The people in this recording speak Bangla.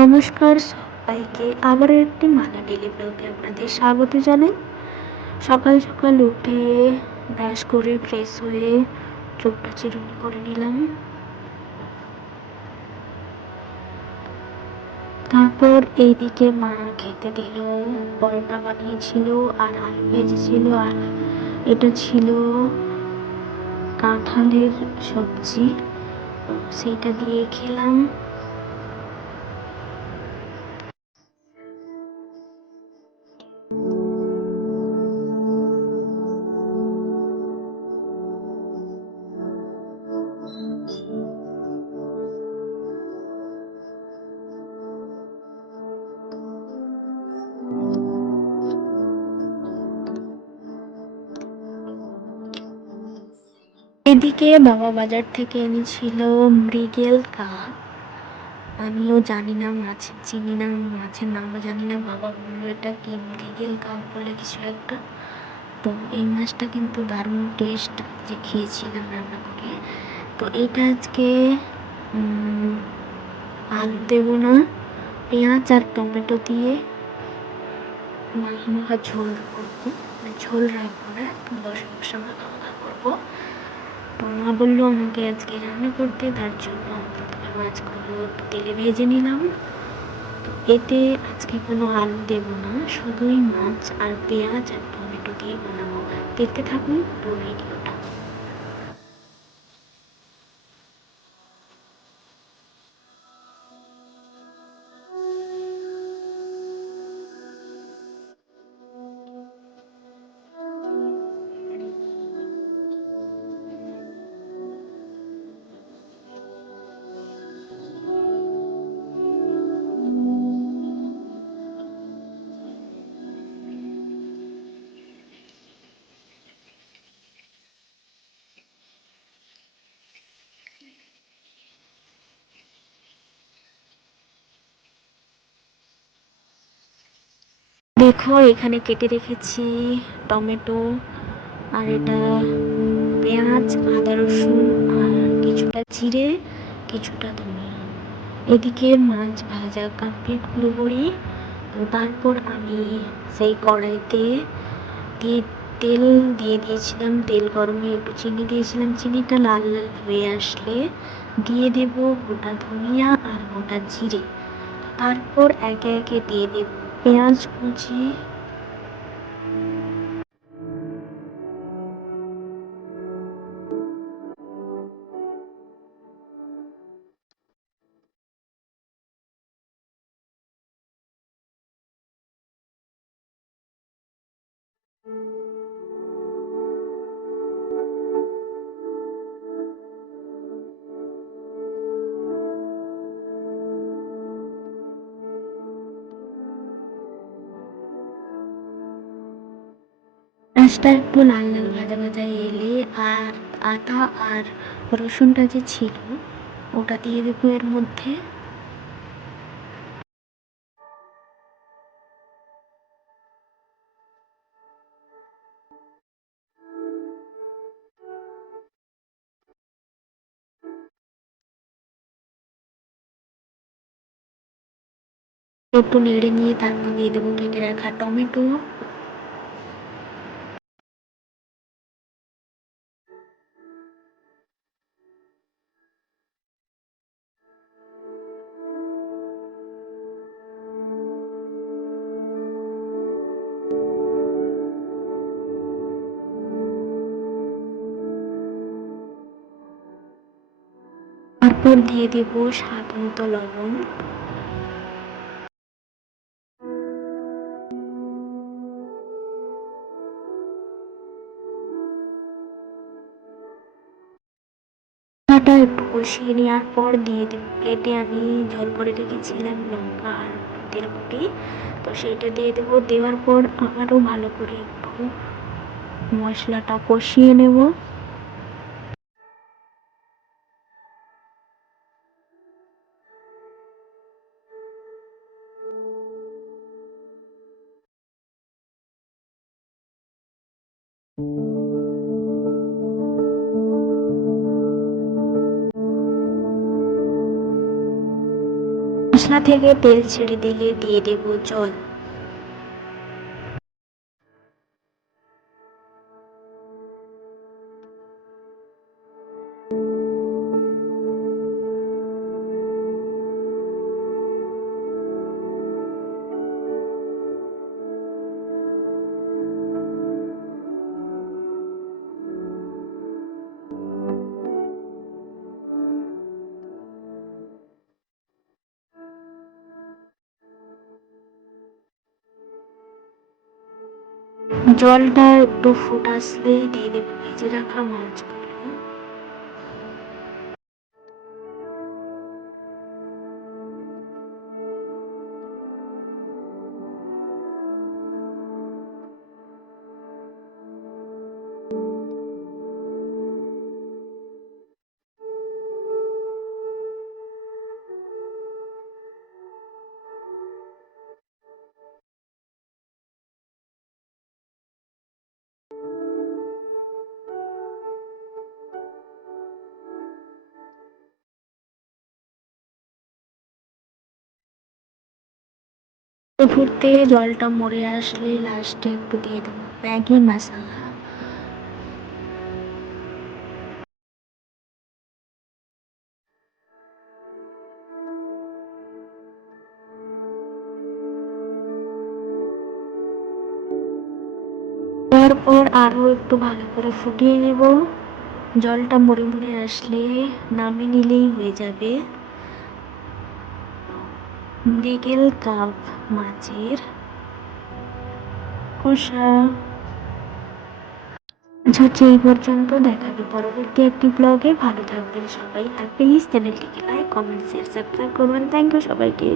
নমস্কার সবাইকে, আবারও একটি মালা ডেইলি ব্লগে আপনাদের স্বাগত জানাই। সকাল সকাল উঠে ব্রাশ করে ফ্রেশ হয়ে চোখটা চিরুনি করে নিলাম। তারপর এইদিকে মা খেতে দিল, পরোটা বানিয়েছিল আর আলু ভেজেছিল, আর এটা ছিল কাঁঠালের সবজি, সেইটা দিয়ে খেলাম। এদিকে বাবা বাজার থেকে এনেছিল মৃগেল কাপ। আমিও জানি না, মাছের চিনি না, মাছের নামও জানি না। বাবা বললো এটা কি মৃগেল কাপ বলে কিছু একটা। তো এই মাছটা কিন্তু দারুণ টেস্ট, যে খেয়েছিলাম রান্না করে। তো এটা আজকে আলু দেবো না, পেঁয়াজ আর টমেটো দিয়ে মাখা মাখা ঝোল করবো, মানে ঝোল রাখবো না, বসে বসে মাখা মাখা করবো। তো মা বললো আমাকে আজকে রান্না করতে, তার জন্য প্রথমে মাছগুলো তেলে ভেজে নিলাম। তো এতে আজকে কোনো আলু দেবো না, শুধুই মাছ আর পেঁয়াজ আর টমেটো দিয়ে বানাবো। দেখতে থাকুন পুরো ভিডিওটা। দেখো, এখানে কেটে রেখেছি টমেটো, আর এটা পেঁয়াজ, আদা রসুন, আর কিছুটা জিরে, কিছুটা ধনিয়া। এদিকে মাছ ভাজা কমপ্লিট পুরোপুরি। তো তারপর আমি সেই কড়াইতে দিয়ে তেল দিয়ে দিয়েছিলাম, তেল গরমে একটু চিনি দিয়েছিলাম। চিনিটা লাল লাল হয়ে আসলে দিয়ে দেব গোটা ধনিয়া আর গোটা জিরে। তারপর একে একে দিয়ে দেব পেঁয়াজ কুচি, পেঁয়াজটা একটু লাল লাল ভাজা ভাজা এলে আর আদা আর রসুনটা যে ছিল ওটা দিয়ে দেবো এর মধ্যে। একটু নেড়ে নিয়ে তারপর দিয়ে দেবো কেটে রাখা টমেটো। তারপর দিয়ে দেবো স্বাদ মতো লবণ। মশলাটা একটু কষিয়ে নেওয়ার পর দিয়ে দেবো প্লেটে আমি ঝোল করে রেখেছিলাম লঙ্কা আর হলুদের গুঁড়ি, তো সেইটা দিয়ে দেবো। দেওয়ার পর আবারও ভালো করে একটু মশলাটা কষিয়ে নেব। মশলা থেকে তেল ছেড়ে দিলে দিয়ে দেব জল। জলটা একটু ফুট আসলে দিয়ে দেব ভেজে রাখা মাছগুলো। ফুটতে জলটা মরে আসলে লাস্টে একটু দিয়ে দেবো ম্যাগি মশলা। তারপর আরো একটু ভালো করে ফুটিয়ে নেব। জলটা মরে মরে আসলে নামিয়ে নিলেই হয়ে যাবে মৃগেল কাপ মাছের কষা। আজ হচ্ছে এই পর্যন্ত, দেখাবে পরবর্তী একটি ব্লগে। ভালো থাকবেন সবাই, আর প্লিজ চ্যানেলটিকে লাইক কমেন্ট শেয়ার সাবস্ক্রাইব করবেন। থ্যাংক ইউ সবাইকে।